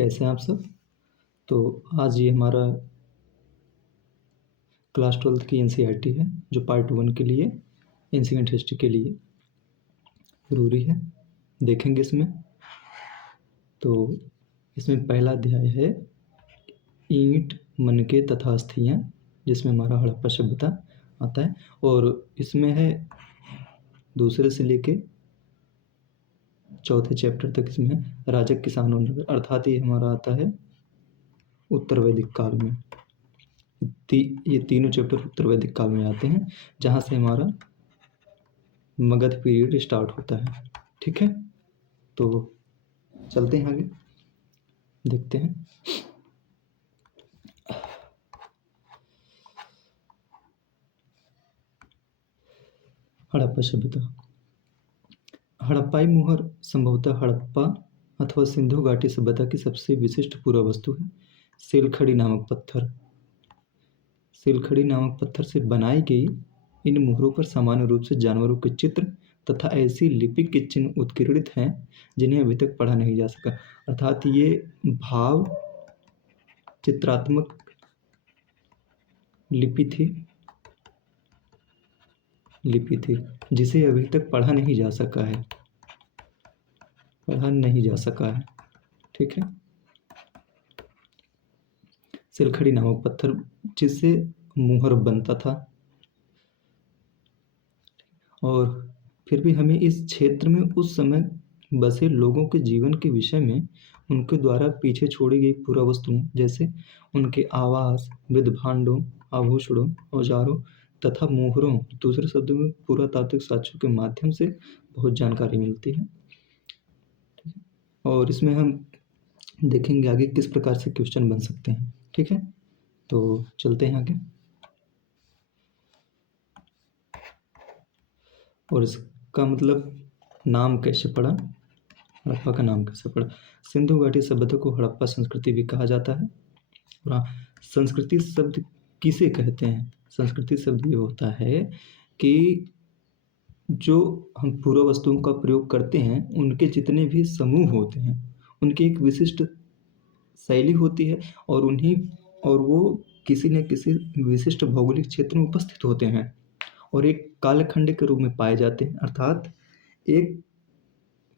कैसे हैं आप सब। तो आज ये हमारा क्लास 12th की एनसीईआरटी है जो पार्ट 1 के लिए एंशिएंट हिस्ट्री के लिए ज़रूरी है। देखेंगे इसमें। तो इसमें पहला अध्याय है ईंट, मनके तथा अस्थियाँ, जिसमें हमारा हड़प्पा सभ्यता आता है। और इसमें है दूसरे से लेके चौथे चैप्टर तक इसमें है राजक, किसान और नगर, अर्थात ये हमारा आता है उत्तर वैदिक काल में। ये तीनों चैप्टर उत्तर वैदिक काल में आते हैं, जहाँ से हमारा मगध पीरियड स्टार्ट होता है। ठीक है, तो चलते हैं आगे, देखते हैं। हड़प्पा सभ्यता। हड़प्पाई मुहर संभवतः हड़प्पा अथवा सिंधु घाटी सभ्यता की सबसे विशिष्ट पुरावस्तु है। सेलखड़ी नामक पत्थर से बनाई गई इन मुहरों पर सामान्य रूप से जानवरों के चित्र तथा ऐसी लिपिक के चिन्ह उत्कीर्णित हैं जिन्हें अभी तक पढ़ा नहीं जा सका। अर्थात ये भाव चित्रात्मक लिपि थी जिसे अभी तक पढ़ा नहीं जा सका है। ठीक है, सिलखड़ी नामक पत्थर जिससे मुहर बनता था। और फिर भी हमें इस क्षेत्र में उस समय बसे लोगों के जीवन के विषय में उनके द्वारा पीछे छोड़ी गई पुरावस्तुओं, जैसे उनके आवास, मृद भांडों, आभूषणों, औजारों तथा मोहरों, दूसरे शब्दों में पुरातात्विक साक्ष्यों के माध्यम से बहुत जानकारी मिलती है। और इसमें हम देखेंगे आगे किस प्रकार से क्वेश्चन बन सकते हैं। ठीक है, तो चलते हैं आगे। और इसका मतलब नाम कैसे पड़ा, हड़प्पा का नाम कैसे पड़ा। सिंधु घाटी सभ्यता को हड़प्पा संस्कृति भी कहा जाता है। और हाँ, संस्कृति शब्द किसे कहते हैं? संस्कृति शब्द ये होता है कि जो हम पूर्व वस्तुओं का प्रयोग करते हैं उनके जितने भी समूह होते हैं उनकी एक विशिष्ट शैली होती है, और वो किसी न किसी विशिष्ट भौगोलिक क्षेत्र में उपस्थित होते हैं और एक कालखंड के रूप में पाए जाते हैं। अर्थात एक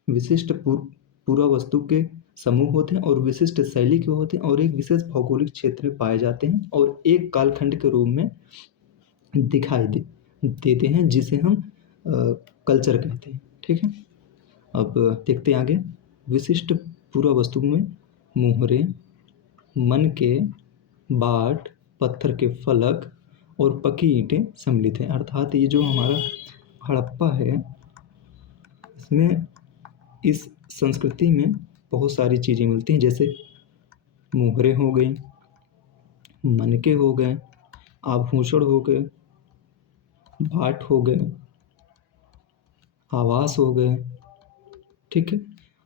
विशिष्ट पूरा वस्तु के समूह होते हैं और विशिष्ट शैली के होते हैं और एक विशेष भौगोलिक क्षेत्र में पाए जाते हैं और एक कालखंड के रूप में दिखाई देते हैं, जिसे हम कल्चर कहते हैं। ठीक है, अब देखते हैं आगे। विशिष्ट पूरा वस्तु में मोहरे, मनके, बाट, पत्थर के फलक और पकी ईंटें सम्मिलित हैं। अर्थात ये जो हमारा हड़प्पा है इसमें इस संस्कृति में बहुत सारी चीज़ें मिलती हैं, जैसे मोहरे हो गए, मनके हो गए, आभूषण हो गए, बाट हो गए, आवास हो गए। ठीक है,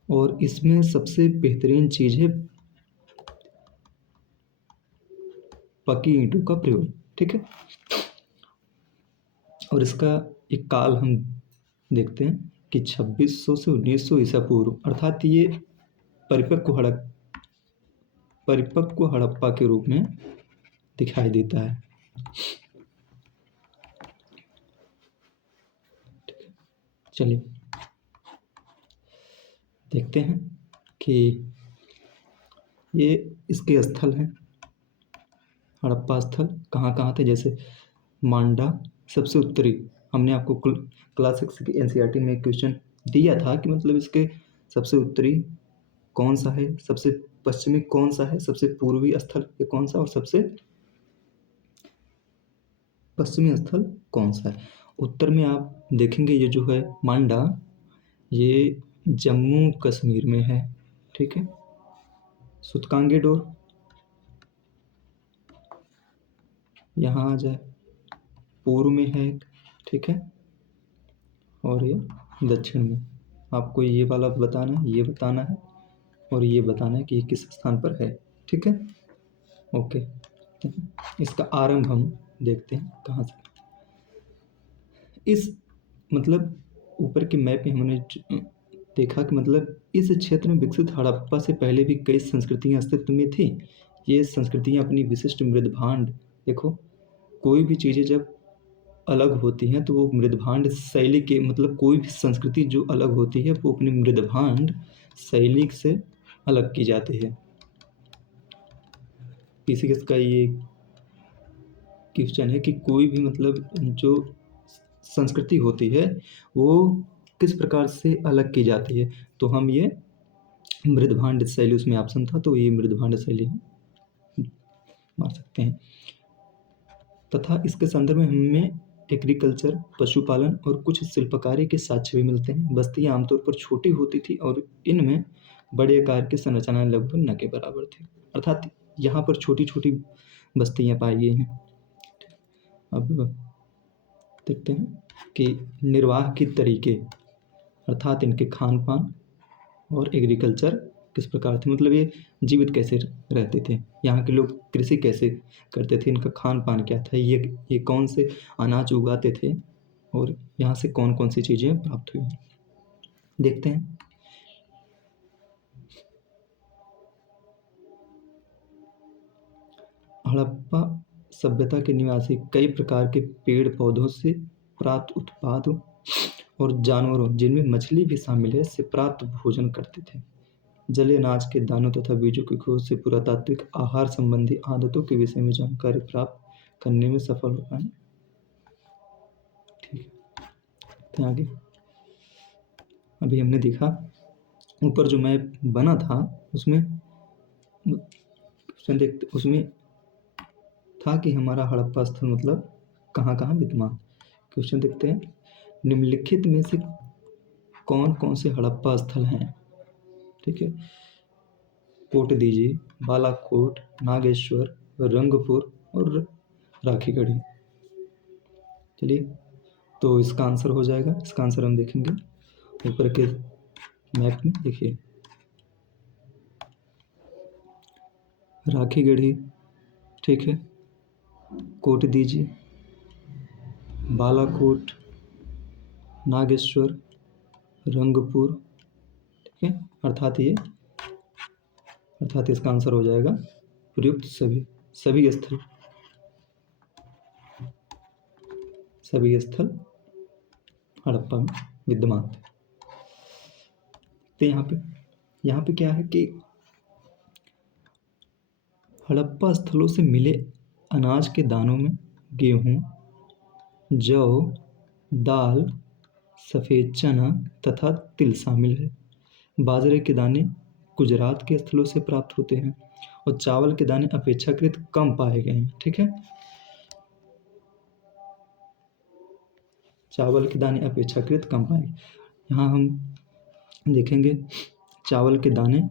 और इसमें सबसे बेहतरीन चीज़ है पकी ईंटों का प्रयोग। ठीक है, और इसका एक काल हम देखते हैं कि 2600 से 1900 ईसा पूर्व, अर्थात ये परिपक्व हड़प्पा के रूप में दिखाई देता है। चलिए देखते हैं कि ये इसके स्थल हैं, हड़प्पा स्थल कहाँ कहाँ थे। जैसे मांडा सबसे उत्तरी, हमने आपको क्लास 6 की एनसीईआरटी में क्वेश्चन दिया था कि मतलब इसके सबसे उत्तरी कौन सा है, सबसे पश्चिमी कौन सा है, सबसे पूर्वी स्थल ये कौन सा और सबसे पश्चिमी स्थल कौन सा है। उत्तर में आप देखेंगे ये जो है मांडा, ये जम्मू कश्मीर में है। ठीक है, सुतकांगे डोर यहाँ आ जाए, पूर्व में है। ठीक है, और ये दक्षिण में। आपको ये वाला बताना है, ये बताना है और ये बताना है कि ये किस स्थान पर है। ठीक है, ओके। ठीक है, इसका आरंभ हम देखते हैं कहाँ से। इस मतलब ऊपर के मैप में हमने देखा कि मतलब इस क्षेत्र में विकसित हड़प्पा से पहले भी कई संस्कृतियाँ अस्तित्व में थी। ये संस्कृतियाँ अपनी विशिष्ट मृदभांड, देखो कोई भी चीज़ें जब अलग होती हैं तो वो मृदभांड शैली के, मतलब कोई भी संस्कृति जो अलग होती है वो अपनी मृदभांड शैली से अलग की जाती है। इसी का ये क्वेश्चन है कि कोई भी मतलब जो संस्कृति होती है वो किस प्रकार से अलग की जाती है, तो हम ये मृदभांड शैली, उसमें ऑप्शन था तो ये मृदभांड शैली हम मार सकते हैं। तथा इसके संदर्भ में हमें एग्रीकल्चर, पशुपालन और कुछ शिल्पकारी के साक्ष्य भी मिलते हैं। बस्तियां आमतौर पर छोटी होती थी और इनमें बड़े आकार की संरचनाएं लगभग न के बराबर थी, अर्थात यहाँ पर छोटी छोटी बस्तियां पाई गई हैं। अब देखते हैं कि निर्वाह के तरीके, अर्थात इनके खान पान और एग्रीकल्चर किस प्रकार थे, मतलब ये जीवित कैसे रहते थे, यहाँ के लोग कृषि कैसे करते थे, इनका खान पान क्या था, ये कौन से अनाज उगाते थे और यहाँ से कौन कौन सी चीज़ें प्राप्त हुई, देखते हैं। हड़प्पा सभ्यता के निवासी कई प्रकार के पेड़ पौधों से प्राप्त उत्पादों और जानवरों, जिनमें मछली भी शामिल है, से प्राप्त भोजन करते थे। जलीय अनाज के दानों तथा बीजों की खोज से पुरातात्विक आहार संबंधी आदतों के विषय में जानकारी प्राप्त करने में सफल हो पाए। ठीक है, आगे अभी हमने देखा ऊपर जो मैप बना था उसमें देखते, उसमें था कि हमारा हड़प्पा स्थल मतलब कहाँ कहाँ विद्यमान। क्वेश्चन देखते हैं, निम्नलिखित में से कौन कौन से हड़प्पा स्थल हैं। ठीक है, कोटदीजी, बालाकोट, नागेश्वर, रंगपुर और राखीगढ़ी। चलिए, तो इसका आंसर हो जाएगा, इसका आंसर हम देखेंगे ऊपर के मैप में। देखिए राखीगढ़ी, ठीक है, कोटदीजी, बालाकोट, नागेश्वर, रंगपुर, ठीक है, अर्थात इसका आंसर हो जाएगा प्रयुक्त सभी स्थल हड़प्पा में विद्यमान थे। तो यहाँ पे क्या है कि हड़प्पा स्थलों से मिले अनाज के दानों में गेहूं, जौ, दाल, सफ़ेद चना तथा तिल शामिल है। बाजरे के दाने गुजरात के स्थलों से प्राप्त होते हैं और चावल के दाने अपेक्षाकृत कम पाए गए हैं। ठीक है, चावल के दाने अपेक्षाकृत कम पाए। यहाँ हम देखेंगे चावल के दाने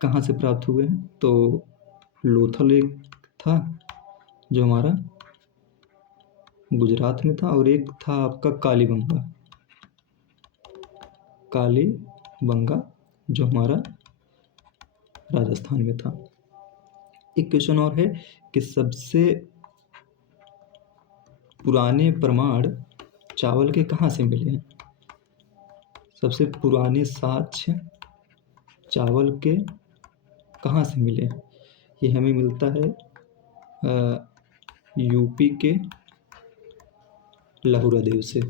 कहाँ से प्राप्त हुए हैं, तो लोथल एक था जो हमारा गुजरात में था और एक था आपका कालीबंगा जो हमारा राजस्थान में था। एक क्वेश्चन और है कि सबसे पुराने प्रमाण चावल के कहाँ से मिले हैं। सबसे पुराने साक्ष्य चावल के कहाँ से मिले हैं, ये हमें मिलता है यूपी के लाहुरा देव से।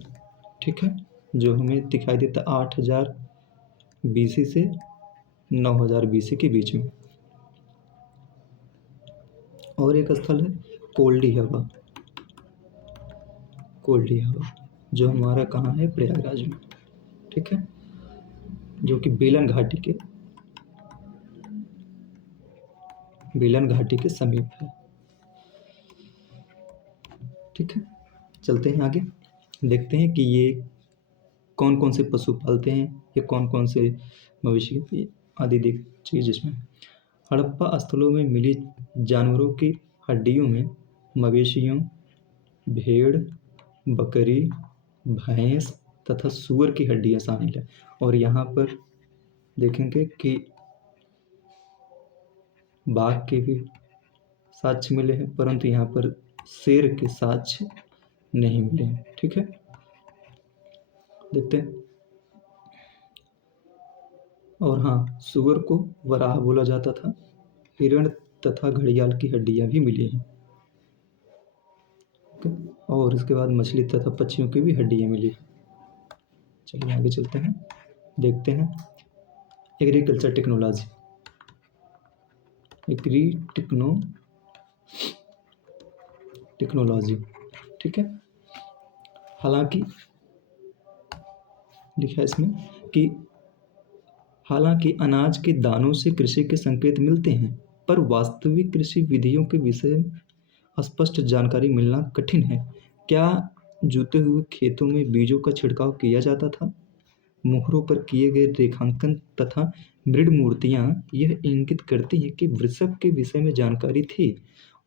ठीक है, जो हमें दिखाई देता 8000 BC से 9000 BC के बीच में। और एक स्थल है कोल्डी हवा, जो हमारा कहाँ है, प्रयागराज में। ठीक है, जो कि बेलन घाटी के समीप है। ठीक है, चलते हैं आगे, देखते हैं कि ये कौन कौन से पशु पालते हैं, ये कौन कौन से मवेशी आदि देख चीज़। इसमें हड़प्पा स्थलों में मिली जानवरों की हड्डियों में मवेशियों, भेड़, बकरी, भैंस तथा सूअर की हड्डियां शामिल है। और यहाँ पर देखेंगे कि बाघ के भी साक्ष्य मिले हैं, परंतु यहाँ पर शेर के साक्ष्य नहीं मिले हैं। ठीक है, देखते हैं और हाँ, सुअर को वराह बोला जाता था। हिरण तथा घड़ियाल की हड्डियां भी मिली हैं। और इसके बाद मछली तथा पक्षियों की भी हड्डियां मिली हैं। चलिए आगे चलते हैं, देखते हैं एग्रीकल्चर टेक्नोलॉजी। टेक्नोलॉजी, ठीक है। हालांकि लिखा है इसमें कि हालांकि अनाज के दानों से कृषि के संकेत मिलते हैं, पर वास्तविक कृषि विधियों के विषय में स्पष्ट जानकारी मिलना कठिन है। क्या जुते हुए खेतों में बीजों का छिड़काव किया जाता था? मोहरों पर किए गए रेखांकन तथा मृद मूर्तियां यह इंगित करती हैं कि वृषभ के विषय में जानकारी थी,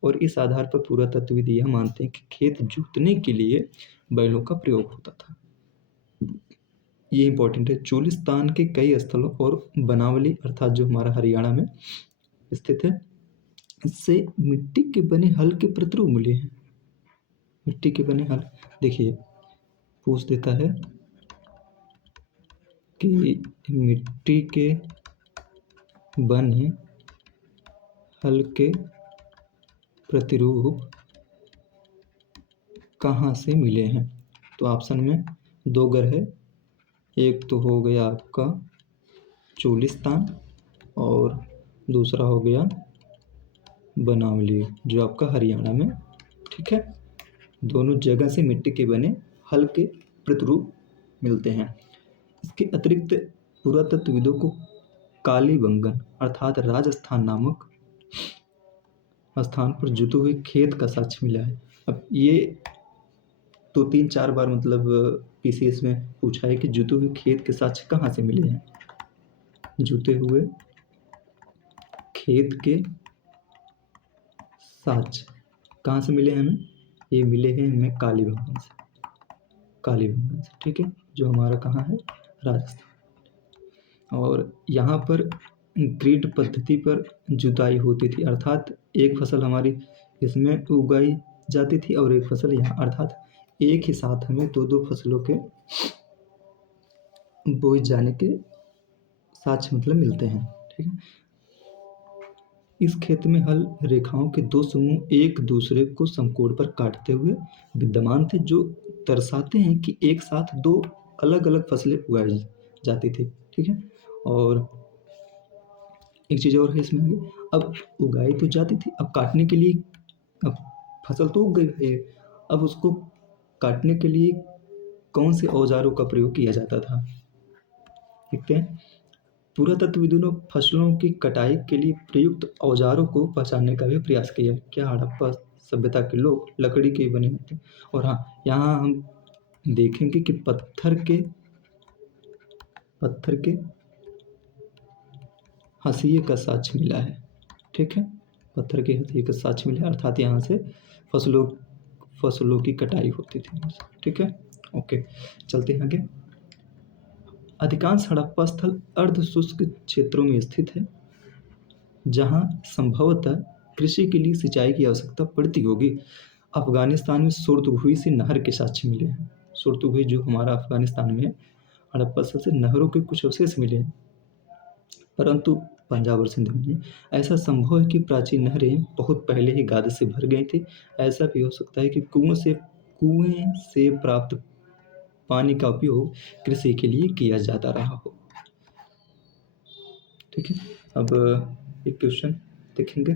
और इस आधार पर पुरातत्वविद यह मानते हैं कि खेत जोतने के लिए बैलों का प्रयोग होता था। ये इंपॉर्टेंट है। चोलिस्तान के कई स्थलों और बनावली अर्थात जो हमारा हरियाणा में स्थित है, इससे मिट्टी के बने हल के प्रतिरूप मिले हैं। मिट्टी के बने हल, देखिए पूछ देता है कि मिट्टी के बने हल के प्रतिरूप कहाँ से मिले हैं? तो ऑप्शन में दो गर है, एक तो हो गया आपका चोलिस्तान और दूसरा हो गया बनावली जो आपका हरियाणा में, ठीक है। दोनों जगह से मिट्टी के बने हल के प्रतिरूप मिलते हैं। इसके अतिरिक्त पुरातत्वविदों को कालीबंगन अर्थात राजस्थान नामक स्थान पर जुते हुए खेत का साक्ष्य मिला है। अब ये तो 3-4 बार मतलब पीसीएस में पूछा है कि जुते हुए खेत के साक्ष्य कहाँ से मिले हैं। जुते हुए खेत के साक्ष्य कहाँ से मिले हैं हमें? ये मिले हैं हमें कालीबंगन से, ठीक है, जो हमारा कहाँ है? राजस्थान। और यहाँ पर ग्रिड पद्धति पर जुताई होती थी, अर्थात एक फसल हमारी इसमें उगाई जाती थी और एक फसल यहाँ, अर्थात एक ही साथ हमें दो फसलों के बोए जाने के साक्ष्य मतलब मिलते हैं, ठीक है। इस खेत में हल रेखाओं के दो समूह एक दूसरे को समकोण पर काटते हुए विद्यमान थे, जो दर्शाते हैं कि एक साथ दो अलग अलग फसलें उगाई जाती थी, ठीक है। और एक चीज़ और है इसमें आगे, अब उगाई तो जाती थी, अब काटने के लिए, अब फसल तो उग गई है, अब उसको काटने के लिए कौन से औजारों का प्रयोग किया जाता था? देखते हैं। पुरातत्वविदों ने फसलों की कटाई के लिए प्रयुक्त औजारों को पहचानने का भी प्रयास किया। क्या हड़प्पा सभ्यता के लोग लकड़ी के बने होते हैं? और हाँ, यहाँ हम देखेंगे कि पत्थर के हंसिए का साक्ष्य मिला है, ठीक है। पत्थर के हंसिए का साक्ष्य मिला, अर्थात यहाँ से फसलों की कटाई होती थी, ठीक है। ओके, चलते हैं आगे। अधिकांश हड़प्पा स्थल अर्ध शुष्क क्षेत्रों में स्थित है, जहां संभवतः कृषि के लिए सिंचाई की आवश्यकता पड़ती होगी। अफगानिस्तान में सुर्तुघुई नहर के साक्ष्य मिले हैं। सुर्तुघुई जो हमारा अफगानिस्तान में है, हड़प्पा स्थल से नहरों के कुछ अवशेष मिले हैं, परंतु पंजाब और सिंध में नहीं। ऐसा संभव है कि प्राचीन नहरें बहुत पहले ही गाद से भर गई थी। ऐसा भी हो सकता है कि कुएं से प्राप्त पानी का उपयोग कृषि के लिए किया जाता रहा हो, ठीक है। अब एक क्वेश्चन देखेंगे,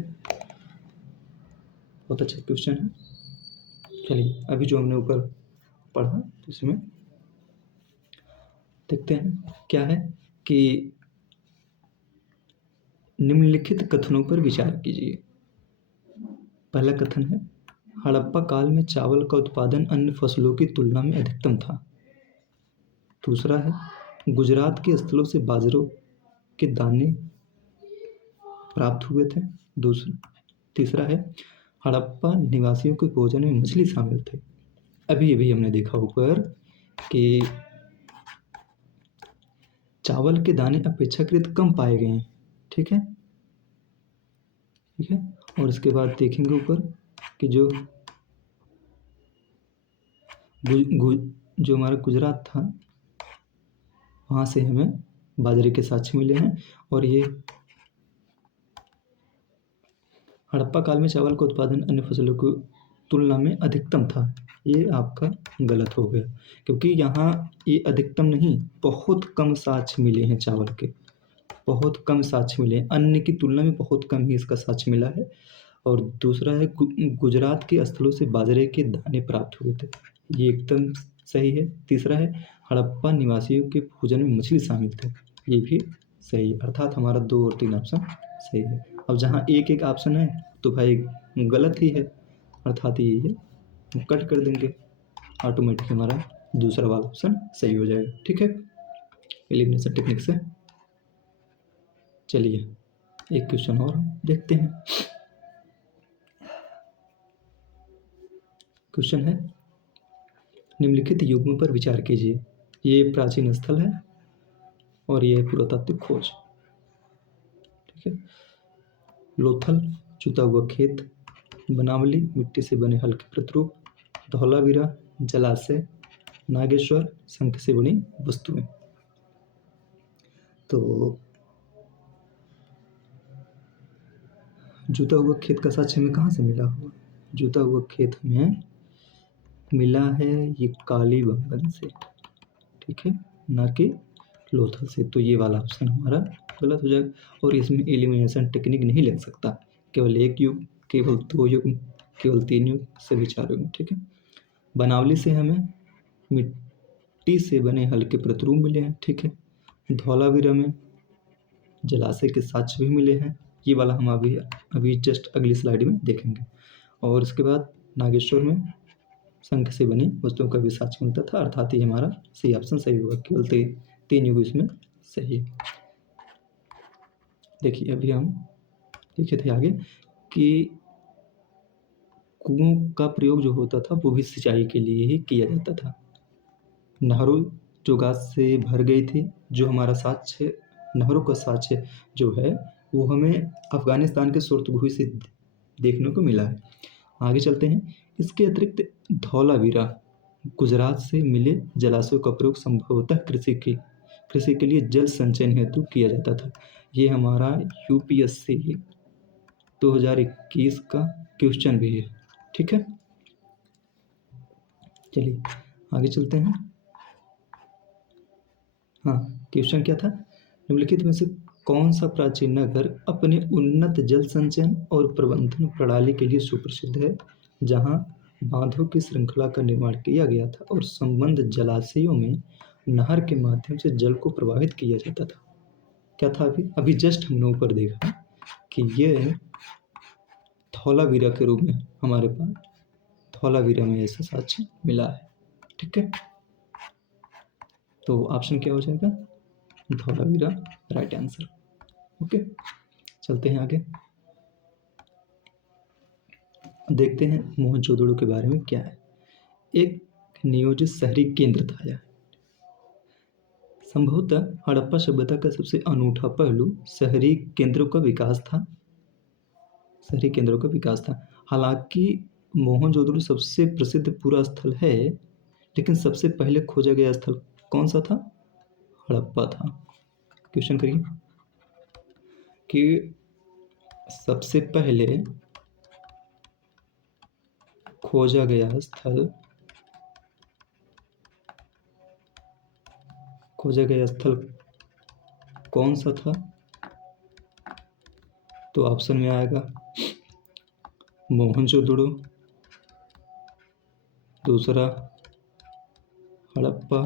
बहुत अच्छा क्वेश्चन है। चलिए अभी जो हमने ऊपर पढ़ा तो इसमें देखते हैं क्या है कि निम्नलिखित कथनों पर विचार कीजिए। पहला कथन है, हड़प्पा काल में चावल का उत्पादन अन्य फसलों की तुलना में अधिकतम था। दूसरा है, गुजरात के स्थलों से बाजरों के दाने प्राप्त हुए थे। तीसरा है, हड़प्पा निवासियों के भोजन में मछली शामिल थे। अभी हमने देखा ऊपर कि चावल के दाने अपेक्षाकृत कम पाए गए हैं, ठीक है। और इसके बाद देखेंगे ऊपर कि जो हमारा गुजरात था, वहाँ से हमें बाजरे के साक्ष्य मिले हैं। और ये हड़प्पा काल में चावल का उत्पादन अन्य फसलों की तुलना में अधिकतम था। ये आपका गलत हो गया, क्योंकि यहाँ ये अधिकतम नहीं, बहुत कम साक्ष्य मिले हैं चावल के, बहुत कम साक्ष्य मिले हैं, अन्य की तुलना में बहुत कम ही इसका साक्ष्य मिला है। और दूसरा है गुजरात के स्थलों से बाजरे के दाने प्राप्त हुए थे, ये एकदम सही है। तीसरा है हड़प्पा निवासियों के भोजन में मछली शामिल थे, ये भी सही है। अर्थात हमारा 2 और 3 ऑप्शन सही है। अब जहाँ एक एक ऑप्शन है तो भाई गलत ही है, अर्थात ये है, हम कट कर देंगे, ऑटोमेटिक हमारा दूसरा वाला ऑप्शन सही हो जाएगा। ठीक है, एलिमिनेशन टेक्निक से। चलिए एक क्वेश्चन और देखते हैं। क्वेश्चन है, निम्नलिखित युग्म पर विचार कीजिए। ये प्राचीन स्थल है और ये पुरातात्विक खोज। ठीक है, लोथल जुता हुआ खेत, बनावली मिट्टी से बने हल्के प्रतिरूप, धौलावीरा जलाशय, नागेश्वर शंख से बनी वस्तुएं। तो जुता हुआ खेत का साक्ष्य हमें कहाँ से मिला हुआ? जुता हुआ खेत हमें मिला है ये कालीबंगन से, ठीक है, ना कि लोथल से। तो ये वाला ऑप्शन हमारा गलत हो जाएगा। और इसमें एलिमिनेशन टेक्निक नहीं लग सकता, केवल एक युग, केवल 2 युग, केवल 3 युग, सभी 4 युग। ठीक है, बनावली से हमें मिट्टी से बने हल्के प्रतिरूप मिले हैं। ठीक है, धौलावीरा में जलाशय के साक्ष्य भी मिले हैं, ये वाला हम अभी जस्ट अगली स्लाइड में देखेंगे। और इसके बाद नागेश्वर में शंख से बनी वस्तुओं का भी साक्ष्य मिलता था, अर्थात ये हमारा सी ऑप्शन सही होगा, केवल 3 युग इसमें सही है। देखिए अभी हम देखे थे आगे कि कुओं का प्रयोग जो होता था वो भी सिंचाई के लिए ही किया जाता था। नहरों जो घास से भर गई थी, जो हमारा साक्ष्य, नहरों का साक्ष्य जो है वो हमें अफगानिस्तान के सुरतगुही से देखने को मिला है। आगे चलते हैं। इसके अतिरिक्त धौलावीरा गुजरात से मिले जलाशयों का प्रयोग संभवतः कृषि के लिए जल संचयन हेतु किया जाता था। ये हमारा यूपीएससी 2021 का क्वेश्चन भी है। ठीक है, चलिए आगे चलते हैं। हाँ, क्वेश्चन क्या था? निम्नलिखित में से कौन सा प्राचीन नगर अपने उन्नत जल संचयन और प्रबंधन प्रणाली के लिए सुप्रसिद्ध है, जहां बांधों की श्रृंखला का निर्माण किया गया था और संबद्ध जलाशयों में नहर के माध्यम से जल को प्रवाहित किया जाता था? क्या था? अभी जस्ट हमने ऊपर देखा कि ये धौलावीरा के रूप में हमारे पास धौलावीरा में ऐसा साक्ष्य मिला है। ठीक है, तो ऑप्शन क्या हो जाएगा? Dholavira right answer. ओके, चलते हैं आगे, देखते हैं मोहनजोदड़ो के बारे में क्या है। एक नियोजित शहरी केंद्र था यह। संभवतः हड़प्पा सभ्यता का सबसे अनूठा पहलू शहरी केंद्रों का विकास था। शहरी केंद्रों का विकास था। हालांकि मोहनजोदड़ो सबसे प्रसिद्ध पूरा स्थल है, लेकिन सबसे पहले खोजा गया स्थल कौन सा था? हड़प्पा था। क्वेश्चन करिए कि सबसे पहले खोजा गया स्थल कौन सा था? तो ऑप्शन में आएगा मोहनजोदड़ो, दूसरा हड़प्पा,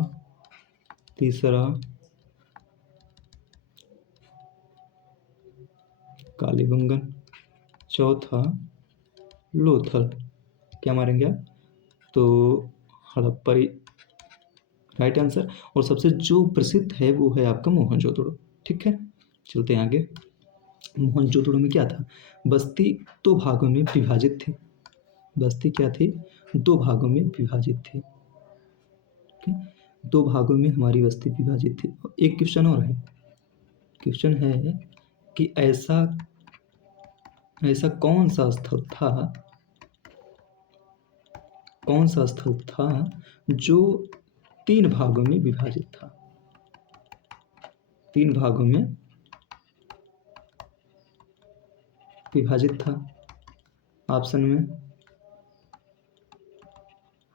तीसरा कालीबंगन, चौथा लोथल। क्या मारेंगे आप? तो हड़प्पा राइट आंसर। और सबसे जो प्रसिद्ध है वो है आपका मोहनजोदड़ो। ठीक है, चलते हैं आगे। मोहनजोदड़ो में क्या था? बस्ती 2 भागों में विभाजित थी। बस्ती क्या थी? 2 भागों में विभाजित थी। 2 भागों में हमारी बस्ती विभाजित थी। एक क्वेश्चन और है, क्वेश्चन है कि ऐसा कौन सा स्थल था जो 3 भागों में विभाजित था? 3 भागों में विभाजित था। ऑप्शन में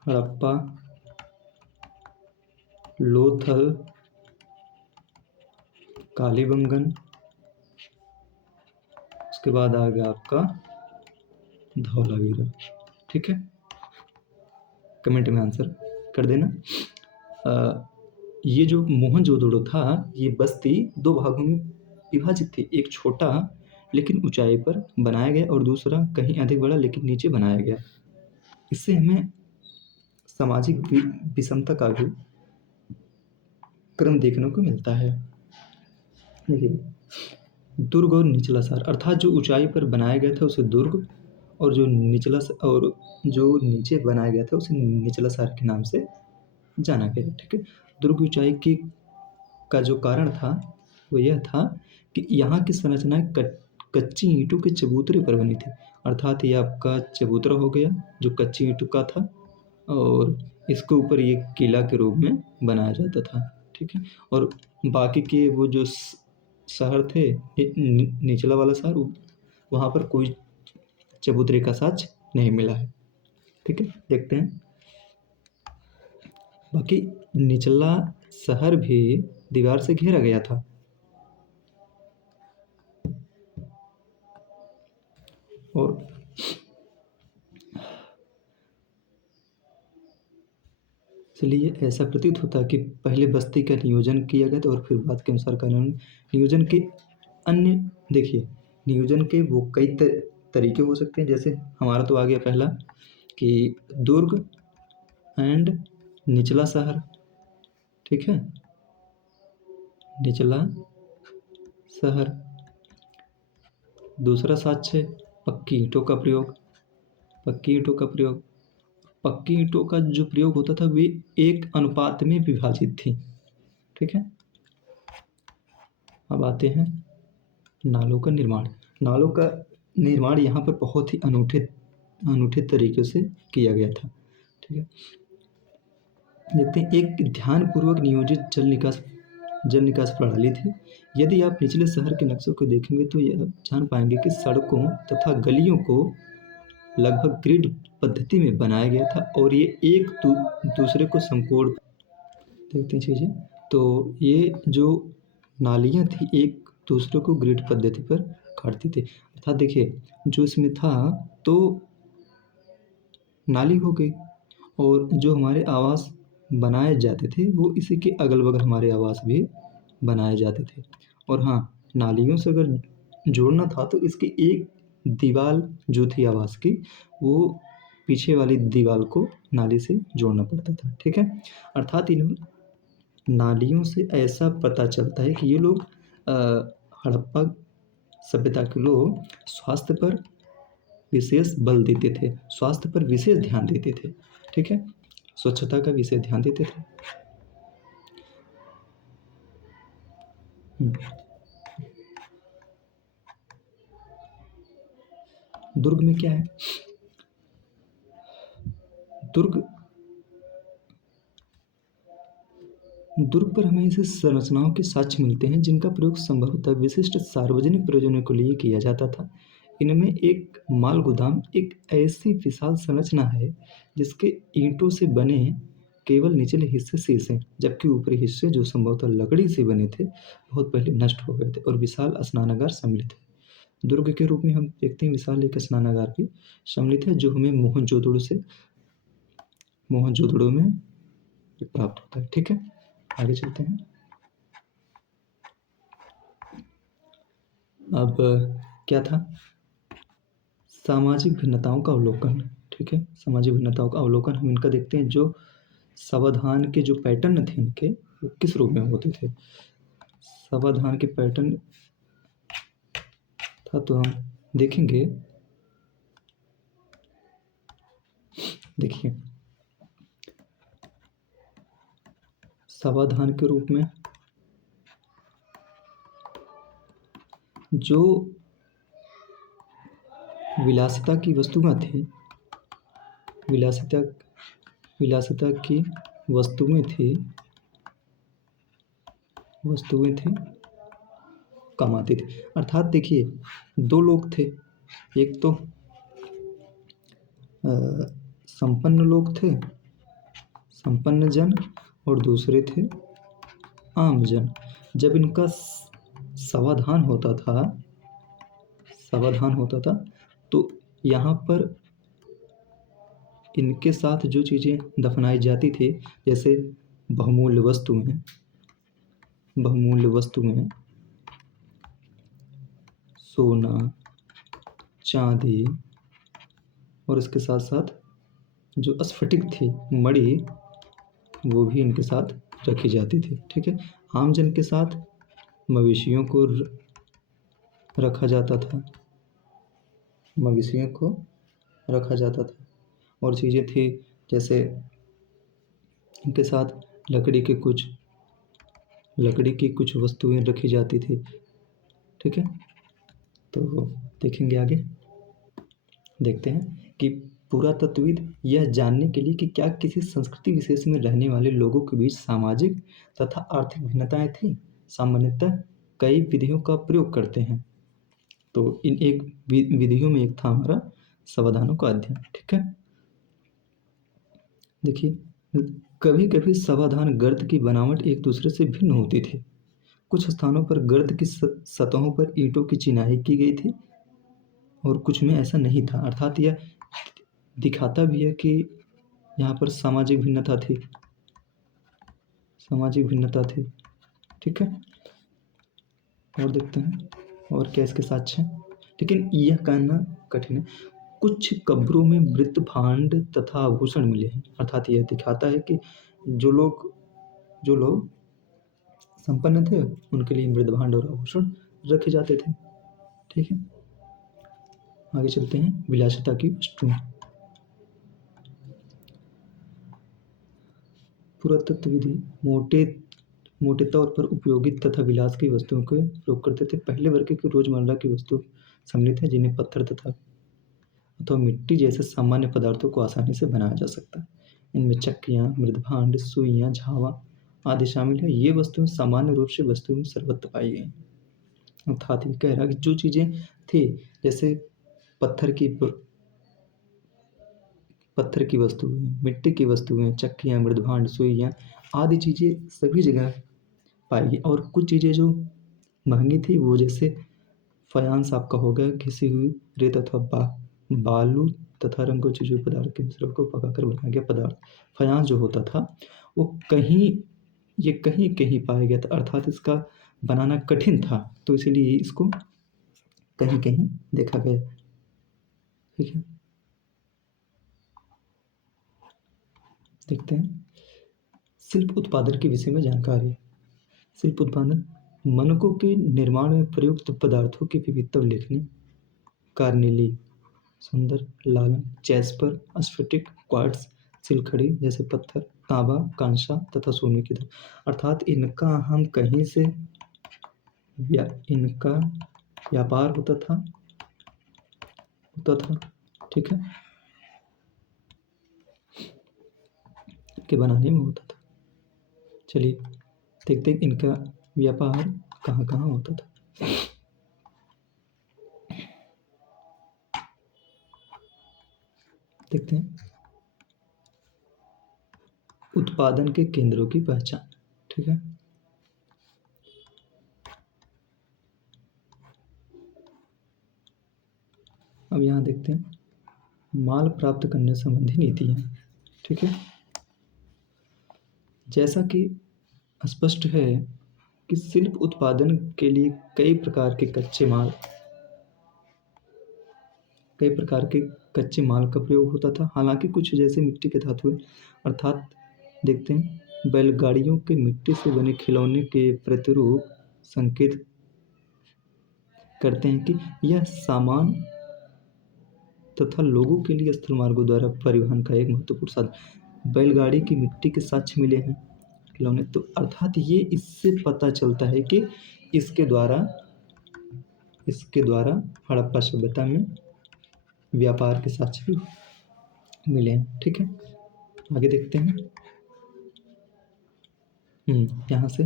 हड़प्पा, लोथल, कालीबंगन, उसके बाद आ गया आपका धौलावीरा। ठीक है, कमेंट में आंसर कर देना। ये जो मोहनजोदड़ो था, ये बस्ती 2 भागों में विभाजित थी। एक छोटा लेकिन ऊंचाई पर बनाया गया और दूसरा कहीं अधिक बड़ा लेकिन नीचे बनाया गया। इससे हमें सामाजिक विषमता का भी क्रम देखने को मिलता है। देखिए, दुर्ग और निचला शहर, अर्थात जो ऊंचाई पर बनाया गया था उसे दुर्ग, और जो नीचे बनाया गया था उसे निचला शहर के नाम से जाना गया। ठीक है, दुर्ग ऊंचाई की का जो कारण था वो यह था कि यहाँ की संरचनाएं कच्ची ईंटों के चबूतरे पर बनी थी। अर्थात ये आपका चबूतरा हो गया जो कच्ची ईंटों का था, और इसके ऊपर ये किला के रूप में बनाया जाता था। ठीक है, और बाकी के वो जो शहर थे, निचला वाला शहर, वहाँ पर कोई चबूतरे का साक्ष्य नहीं मिला है। ठीक है, देखते हैं। बाकी निचला शहर भी दीवार से घेरा गया था। और इसलिए ऐसा प्रतीत होता है कि पहले बस्ती का नियोजन किया गया था और फिर बाद के अनुसार कानून नियोजन के अन्य, देखिए, नियोजन के वो कई तरीके हो सकते हैं। जैसे हमारा तो आ गया पहला कि दुर्ग एंड निचला शहर। ठीक है, निचला शहर। दूसरा साक्ष्य पक्की ईंटों का प्रयोग। पक्की ईंटों का प्रयोग, पक्की ईंटों का जो प्रयोग होता था वे एक अनुपात में विभाजित थी। ठीक है, अब आते हैं नालों का निर्माण। नालों का निर्माण यहाँ पर बहुत ही अनूठे तरीके से किया गया था। ठीक है, देखते हैं। एक ध्यानपूर्वक नियोजित जल निकास प्रणाली थी। यदि आप निचले शहर के नक्शों को देखेंगे तो यह जान पाएंगे कि सड़कों तथा गलियों को लगभग ग्रिड पद्धति में बनाया गया था और ये एक दूसरे को समकोण, देखते हैं चीज़ें। तो ये जो नालियाँ थी एक दूसरे को ग्रिड पद्धति पर काटती थी। अर्थात देखिए, जो इसमें था तो नाली हो गई, और जो हमारे आवास बनाए जाते थे वो इसी के अगल बगल हमारे आवास भी बनाए जाते थे। और हाँ, नालियों से अगर जोड़ना था तो इसकी एक दीवार जो थी आवास की, वो पीछे वाली दीवार को नाली से जोड़ना पड़ता था। ठीक है, अर्थात इन नालियों से ऐसा पता चलता है कि ये लोग हड़प्पा सभ्यता के लोग स्वास्थ्य पर विशेष बल देते थे, स्वास्थ्य पर विशेष ध्यान देते थे। ठीक है, स्वच्छता का विशेष ध्यान देते थे। दुर्ग में क्या है? दुर्ग पर हमें ऐसी संरचनाओं के साक्ष्य मिलते हैं जिनका प्रयोग संभवतः विशिष्ट सार्वजनिक प्रयोजनों के लिए किया जाता था। इनमें एक माल गोदाम एक ऐसी विशाल संरचना है जिसके ईंटों से बने केवल निचले हिस्से शेष हैं, जबकि ऊपरी हिस्से जो संभवतः लकड़ी से बने थे बहुत पहले नष्ट हो गए थे, और विशाल स्नानागार सम्मिलित है। दुर्ग के रूप में हम देखते हैं विशाल एक स्नानागार भी सम्मिलित है, जो हमें मोहनजोदड़ो में प्राप्त होता है। ठीक है, आगे चलते हैं। अब क्या था? सामाजिक भिन्नताओं का अवलोकन। ठीक है, सामाजिक भिन्नताओं का अवलोकन हम इनका देखते हैं। जो समाधान के जो पैटर्न थे इनके, वो किस रूप में होते थे? समाधान के पैटर्न था तो हम देखेंगे। देखिए, समाधान के रूप में जो विलासिता की वस्तुएं थी, विलासिता की वस्तुएं थी कमाते थे। अर्थात देखिए, दो लोग थे, एक तो संपन्न लोग थे, संपन्न जन, और दूसरे थे आम जन। जब इनका समाधान होता था, समाधान होता था, तो यहाँ पर इनके साथ जो चीज़ें दफनाई जाती थी, जैसे बहुमूल्य वस्तुएं, बहुमूल्य वस्तुएं, सोना, चांदी, और इसके साथ साथ जो स्फटिक थी, मणि, वो भी इनके साथ रखी जाती थी। ठीक है। आमजन के साथ मवेशियों को रखा जाता था, मवेशियों को रखा जाता था, और चीज़ें थी जैसे इनके साथ लकड़ी की कुछ वस्तुएं रखी जाती थी। ठीक है। तो देखेंगे आगे, देखते हैं कि पुरातत्वविद यह जानने के लिए कि क्या किसी संस्कृति विशेष में रहने वाले लोगों के बीच सामाजिक तथा आर्थिक भिन्नताएं थीं, सामान्यतः कई विधियों का प्रयोग करते हैं। तो इन एक विधियों में एक था हमारा समाधानों का अध्ययन। ठीक है। देखिए, कभी कभी समाधान गर्त की बनावट एक दूसरे से भिन्न होती थी। कुछ स्थानों पर गर्त की सतहों पर ईंटों की चिनाई की गई थी और कुछ में ऐसा नहीं था। अर्थात यह दिखाता भी है कि यहाँ पर सामाजिक भिन्नता थी, सामाजिक भिन्नता थी। ठीक है। और देखते हैं और क्या इसके साक्ष्य हैं। लेकिन यह कहना कठिन है। कुछ कब्रों में मृत भांड तथा आभूषण मिले हैं। अर्थात यह दिखाता है कि जो लोग संपन्न थे, उनके लिए मृत भांड और आभूषण रखे जाते थे। ठीक है। आगे चलते हैं। विलासिता की वस्तुएं। पुरातत्व विधि मोटे तौर पर उपयोगित तथा विलास की वस्तुओं के प्रयोग करते थे। पहले वर्ग की रोजमर्रा की वस्तु सम्मिलित है, जिन्हें पत्थर तथा अथवा मिट्टी जैसे सामान्य पदार्थों को आसानी से बनाया जा सकता है। इनमें चक्कियाँ, मृदभांड, सुइयाँ, झावा आदि शामिल है। ये वस्तुएं सामान्य रूप से वस्तुओं में सर्वत्र पाई गई। अर्थात ये कह रहा कि जो चीज़ें थी, जैसे पत्थर की वस्तुएं, मिट्टी की वस्तुएं, चक्कियाँ, मृदभांड, सुइयाँ आदि चीज़ें सभी जगह पाई गई। और कुछ चीज़ें जो महंगी थी, वो जैसे फायांस आपका हो गया, घिसी हुई रेत अथवा बालू तथा रंगों चिजे पदार्थ के मिश्रण को पकाकर बनाया गया पदार्थ। फायांस जो होता था वो कहीं कहीं पाया गया था, अर्थात इसका बनाना कठिन था, तो इसीलिए इसको कहीं कहीं देखा गया। ठीक है। देखते हैं शिल्प उत्पादन के विषय में जानकारी। शिल्प उत्पादन मनकों के निर्माण में प्रयुक्त पदार्थों की विविधता उल्लेखनीय। कार्नेली, सुंदर, लालन, जैस्पर, स्फटिक, क्वार्ट्ज, सिलखड़ी जैसे पत्थर, तांबा, कांसा तथा सोने की धातु। अर्थात इनका व्यापार होता था। ठीक है। के बनाने में होता था। चलिए देखते हैं इनका व्यापार कहाँ कहाँ होता था। देखते हैं उत्पादन के केंद्रों की पहचान। ठीक है। अब यहाँ देखते हैं माल प्राप्त करने संबंधी नीतियाँ। ठीक है। जैसा कि स्पष्ट है कि शिल्प उत्पादन के लिए कई प्रकार के कच्चे माल का प्रयोग होता था। हालांकि कुछ जैसे मिट्टी के धातु, अर्थात देखते हैं बैलगाड़ियों के मिट्टी से बने खिलौने के प्रतिरूप संकेत करते हैं कि यह सामान तथा लोगों के लिए स्थल मार्गों द्वारा परिवहन का एक महत्वपूर्ण साधन। बैलगाड़ी की मिट्टी के साक्ष्य मिले हैं खिलौने, तो अर्थात ये इससे पता चलता है कि इसके द्वारा हड़प्पा सभ्यता में व्यापार के साक्ष्य भी मिले हैं। ठीक है। आगे देखते हैं यहाँ से,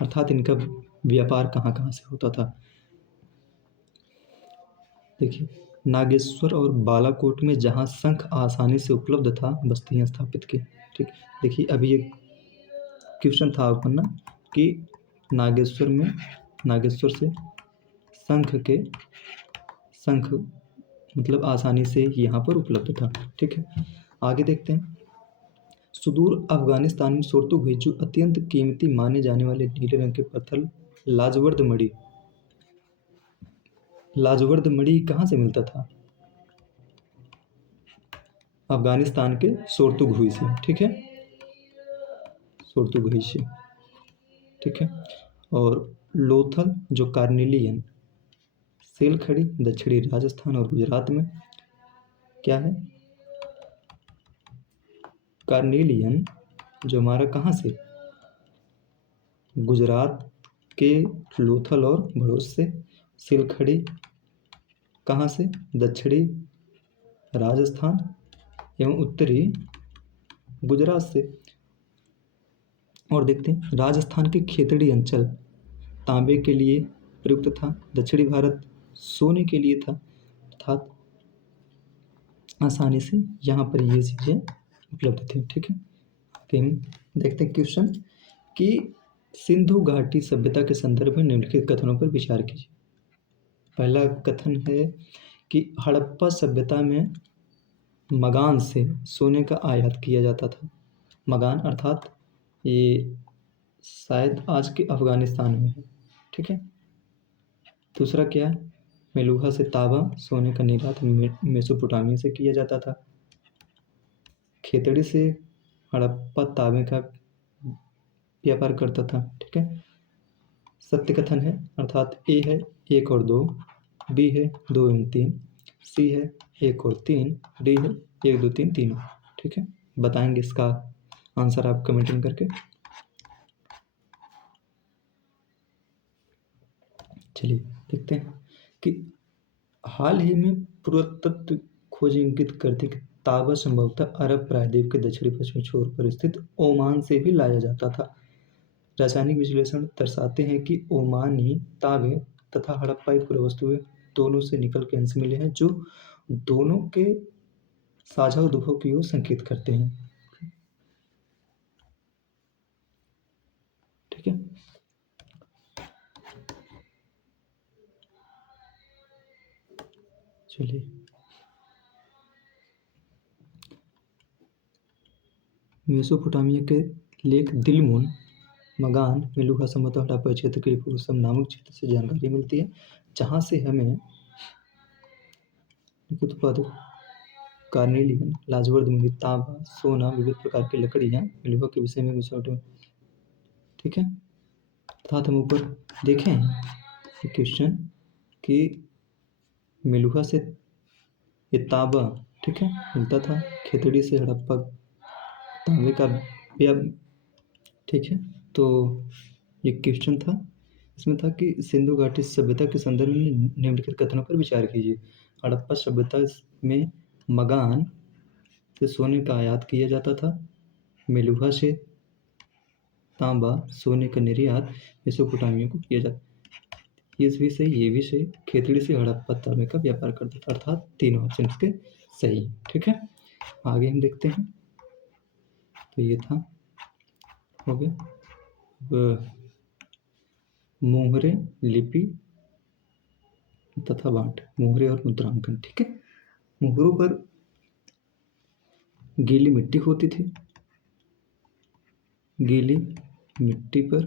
अर्थात इनका व्यापार कहाँ कहाँ से होता था। देखिए, नागेश्वर और बालाकोट में जहाँ शंख आसानी से उपलब्ध था, बस्तियाँ स्थापित की। ठीक, देखिए अभी एक क्वेश्चन था आपका ना कि नागेश्वर से शंख मतलब आसानी से यहाँ पर उपलब्ध था। ठीक है, आगे देखते हैं। सुदूर अफगानिस्तान में सुरतुग जो अत्यंत कीमती माने जाने वाले नीले रंग के पत्थर लाजवर्द मणि कहाँ से मिलता था? अफगानिस्तान के सुरतुग से। ठीक है, सुरतुग से। ठीक है, और लोथल जो कार्नेलियन सेलखड़ी दक्षिणी राजस्थान और गुजरात में क्या है? कार्नेलियन जो हमारा कहाँ से, गुजरात के लोथल और भड़ोस से। सिलखड़ी कहाँ से? दक्षिणी राजस्थान एवं उत्तरी गुजरात से। और देखते हैं, राजस्थान के खेतड़ी अंचल तांबे के लिए प्रयुक्त था, दक्षिणी भारत सोने के लिए था, अर्थात आसानी से यहाँ पर ये चीज़ें उपलब्ध थी। ठीक है, आगे हम देखते हैं क्वेश्चन कि सिंधु घाटी सभ्यता के संदर्भ में निम्नलिखित कथनों पर विचार कीजिए। पहला कथन है कि हड़प्पा सभ्यता में मगान से सोने का आयात किया जाता था। मगान अर्थात ये शायद आज के अफगानिस्तान में है। ठीक है, दूसरा क्या है? मेलुहा से तांबा सोने का निर्यात मेसोपोटामिया से किया जाता था। खेतड़ी से हड़प्पा तांबे का व्यापार करता था। ठीक है, सत्य कथन है अर्थात ए है 1 और 2, बी है 2 एवं 3, सी है 1 और 3, डी है 1 2 3 तीनों। ठीक है, बताएंगे इसका आंसर आप कमेंटिंग करके। चलिए देखते हैं कि हाल ही में पुरातत्व खोज इंगित करती कि तांबा संभवतः अरब प्रायद्वीप के दक्षिणी पश्चिमी छोर पर स्थित ओमान से भी लाया जाता था। रासायनिक विश्लेषण दर्शाते हैं कि ओमानी तांबे तथा हड़प्पाई पुरावस्तुएं दोनों से निकल के अंश मिले हैं, जो दोनों के साझा उद्भव की ओर संकेत करते हैं। ठीक है, चलिए मेसोपोटामिया के लेख दिलमुन मगान मेलुहा समतल हड़प्पा क्षेत्र के पुरुषम नामक क्षेत्र से जानकारी मिलती है, जहाँ से हमें उत्पादक कार्नेलियन लाजवर्द मणि तांबा सोना विविध प्रकार की लकड़ियाँ मेलुहा के विषय में घुसौटे। ठीक है, अर्थात हम ऊपर देखें क्वेश्चन कि मेलुहा से ये तांबा ठीक है मिलता था, खेतड़ी से हड़प्पा तांबे का ठीक है। तो ये क्वेश्चन था, इसमें था कि सिंधु घाटी सभ्यता के संदर्भ में निम्नलिखित कथनों पर विचार कीजिए। हड़प्पा सभ्यता में मगान से सोने का आयात किया जाता था, मेलुहा से तांबा सोने का निर्यात मेसोपोटामिया को किया जाता। ये भी सही, ये भी सही। खेतड़ी से हड़प्पा तांबे का व्यापार करता था, अर्थात तीनों ऑप्शन इसके सही। ठीक है, आगे हम देखते हैं। तो ये था हो गया मोहरे लिपि तथा बांट, मोहरे और मुद्रांकन। ठीक है, मोहरों पर गीली मिट्टी होती थी, गीली मिट्टी पर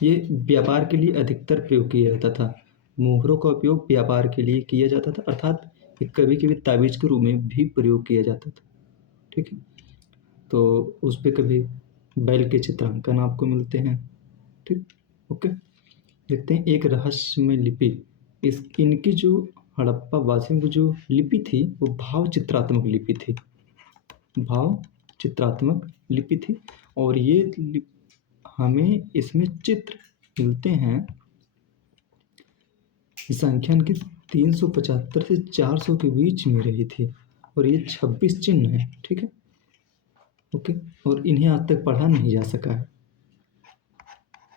ये व्यापार के लिए अधिकतर प्रयोग किया जाता था। मोहरों का उपयोग व्यापार के लिए किया जाता था, अर्थात ये कभी कभी ताबीज के रूप में भी प्रयोग किया जाता था। ठीक है, तो उस पर कभी बैल के चित्रांकन आपको मिलते हैं। ठीक, ओके, देखते हैं एक रहस्यमय लिपि। इनकी जो हड़प्पा वासियों की जो लिपि थी वो भाव चित्रात्मक लिपि थी, भाव चित्रात्मक लिपि थी। और ये हमें इसमें चित्र मिलते हैं संख्या इनकी 375 से 400 के बीच में रही थी, और ये 26 चिन्ह है। ठीक है, ओके, और इन्हें आज तक पढ़ा नहीं जा सका है।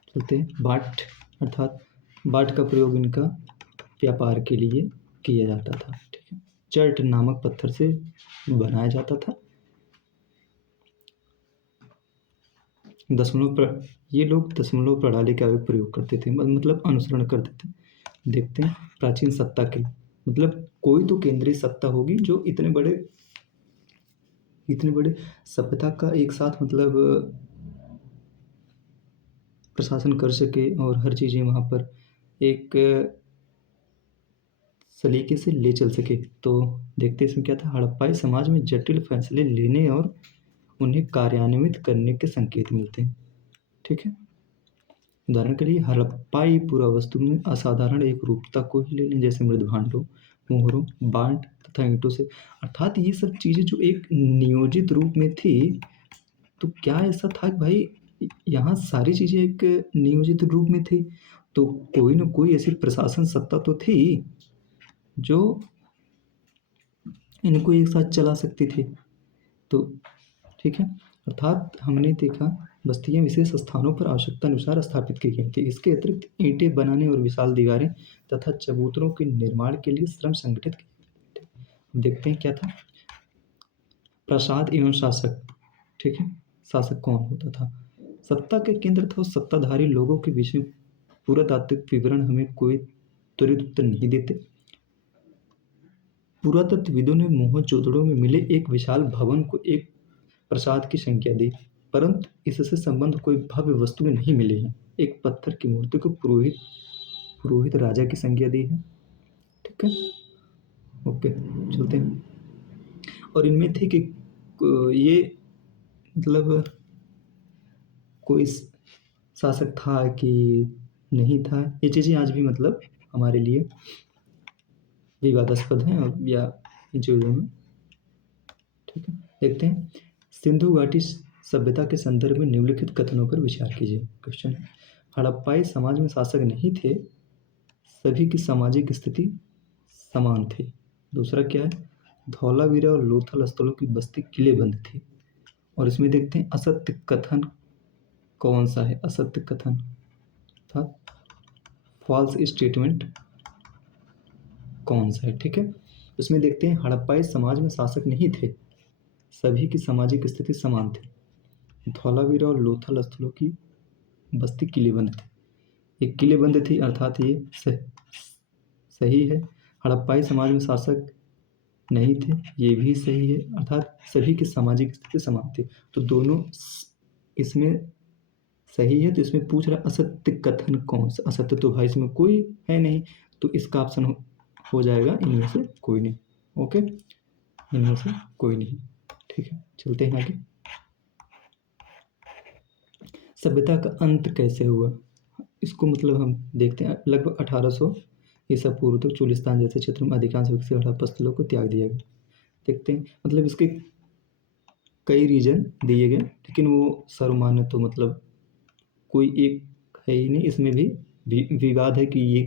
चलते हैं बांट अर्थात बाट का प्रयोग इनका व्यापार के लिए किया जाता था। ठीक है, चर्ट नामक पत्थर से बनाया जाता था। ये लोग दशमलव प्रणाली का भी प्रयोग करते थे, मतलब अनुसरण करते थे। देखते हैं प्राचीन सत्ता के, मतलब कोई तो केंद्रीय सत्ता होगी जो इतने बड़े सभ्यता का एक साथ मतलब प्रशासन कर सके और हर चीज़ें वहाँ पर एक सलीके से ले चल सके। तो देखते इसमें क्या था, हड़प्पाई समाज में जटिल फैसले लेने और उन्हें कार्यान्वित करने के संकेत मिलते हैं। ठीक है, उदाहरण के लिए हड़प्पाई पुरावस्तु में असाधारण एक रूपता को ही ले लें, जैसे मृदभांडों, मोहरों, बांट तथा ईंटों से। अर्थात ये सब चीज़ें जो एक नियोजित रूप में थी, तो क्या ऐसा था कि भाई यहाँ सारी चीज़ें एक नियोजित रूप में थी, तो कोई ना कोई ऐसी प्रशासन सत्ता तो थी जो इनको एक साथ चला सकती थी। तो ठीक है, अर्थात हमने देखा बस्तियां विशेष स्थानों पर आवश्यकता अनुसार स्थापित की गई थी। इसके अतिरिक्त ईंटें बनाने और विशाल दीवारें तथा चबूतरों के निर्माण के लिए श्रम संगठित किए गए थे। हम देखते हैं क्या था, प्रासाद एवं शासक। ठीक है, शासक कौन होता था, सत्ता के केंद्र था, सत्ताधारी लोगों के विषय पुरातात्विक विवरण हमें कोई त्वरित उत्तर नहीं देते। पुरातत्वविदों ने मोहनजोदड़ो में मिले एक विशाल भवन को एक प्रसाद की संज्ञा दी, परंतु इससे संबंध कोई भव्य वस्तुएं नहीं मिली हैं। एक पत्थर की मूर्ति को पुरोहित राजा की संज्ञा दी है। ठीक है, ओके, चलते हैं। और इनमें थी कि ये मतलब कोई शासक था कि नहीं था, ये चीज़ें आज भी मतलब हमारे लिए विवादास्पद हैं और या इन चीज़ों में। ठीक है, देखते हैं सिंधु घाटी सभ्यता के संदर्भ में निम्नलिखित कथनों पर विचार कीजिए। क्वेश्चन है, हड़प्पाई समाज में शासक नहीं थे, सभी की सामाजिक स्थिति समान थी। दूसरा क्या है, धौलावीरा और लोथल स्थलों की बस्ती किलेबंद थी। और इसमें देखते हैं असत्य कथन कौन सा है, असत्य कथन था फॉल्स स्टेटमेंट कौन सा है। ठीक है, इसमें देखते हैं हड़प्पाई समाज में शासक नहीं थे, सभी की सामाजिक स्थिति समान थी। धौलावीरा और लोथल स्थलों की बस्ती किलेबंद थी, एक किलेबंद थी, अर्थात ये सही है। हड़प्पाई समाज में शासक नहीं थे, ये भी सही है, अर्थात सभी की सामाजिक स्थिति समान थी। तो दोनों इसमें सही है। तो इसमें पूछ रहा असत्य कथन कौन सा, असत्य तो भाई इसमें कोई है नहीं, तो इसका ऑप्शन हो जाएगा इनमें से कोई नहीं। ओके, इनमें से कोई नहीं। ठीक है, चलते हैं आगे। सभ्यता का अंत कैसे हुआ, इसको मतलब हम देखते हैं। लगभग 1800 ईसा पूर्व तक चोलिस्तान जैसे क्षेत्रों में अधिकांश विकसित हड़प्पा स्थलों को त्याग दिया गया। देखते हैं, मतलब इसके कई रीजन दिए गए, लेकिन वो सर्वमान्य तो मतलब कोई एक है ही नहीं। इसमें भी विवाद है कि ये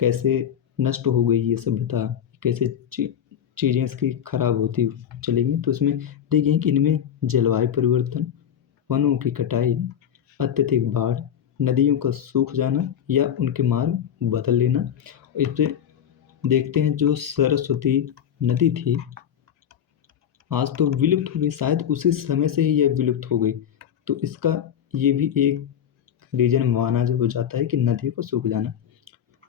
कैसे नष्ट हो गई ये सभ्यता, कैसे चीज़ें इसकी खराब होती चलेंगी। तो इसमें दी गई कि इनमें जलवायु परिवर्तन, वनों की कटाई, अत्यधिक बाढ़, नदियों का सूख जाना या उनके मार्ग बदल लेना। इससे देखते हैं जो सरस्वती नदी थी आज तो विलुप्त हो गई, शायद उसी समय से ही यह विलुप्त हो गई। तो इसका ये भी एक रीजन माना जो हो जाता है कि नदियों का सूख जाना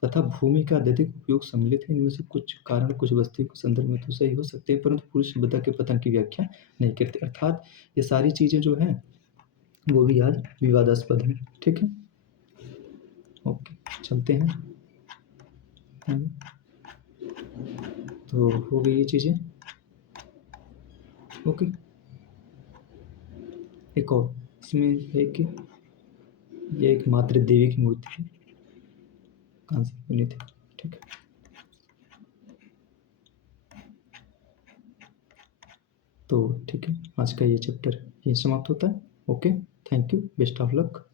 तथा भूमि का अत्यधिक उपयोग सम्मिलित है। इनमें से कुछ कारण कुछ वस्तुओं के संदर्भ में तो सही हो सकते हैं, परंतु पूरी सभ्यता के पतन की व्याख्या नहीं करते। अर्थात ये सारी चीज़ें जो हैं वो भी आज विवादास्पद हैं। ठीक है, ओके, चलते हैं। तो हो गई ये चीज़ें। ओके, एक और इसमें है कि ये एक मातृ देवी की मूर्ति है, कहाँ से बनी थी। ठीक है, तो ठीक है, आज का ये चैप्टर ये समाप्त होता है। Okay, thank you, best of luck.